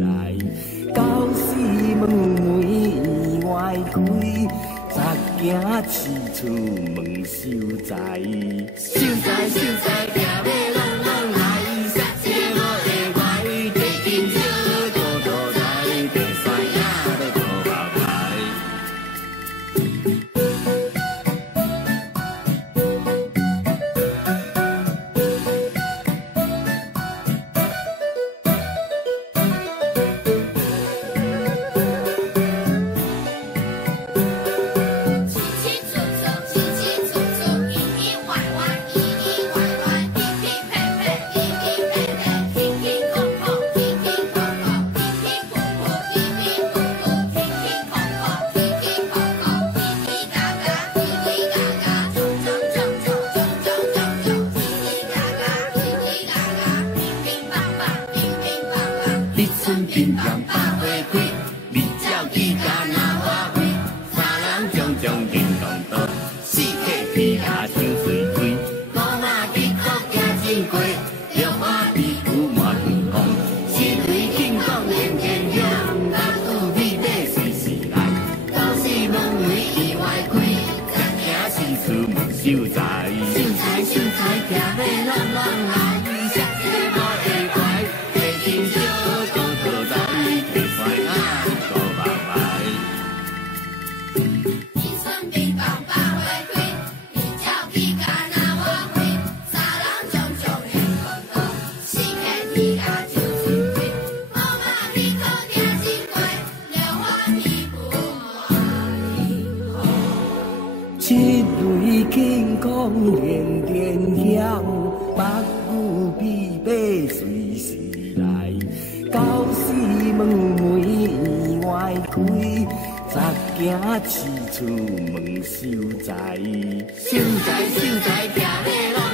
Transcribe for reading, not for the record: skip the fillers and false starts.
来，到时门门外开，杂惊饲厝问秀才，秀才秀才行马拢拢来，杀车无地外，地金少多多来，地帅也要多好来。平常百花开，二鸟起价拿花开，三人种种叮当当，四客天下清水开，五马比国行真过，六花比牛满天空，四围庆功连天响，六府美马随时来，到时门门意外开，十行四处问秀才，秀才秀才行马拢拢来，杀车无地怀，地金少。一对金光连天响，白牛比马随时来，到时门门意外开，杂惊饲厝问秀才，秀才秀才行马路。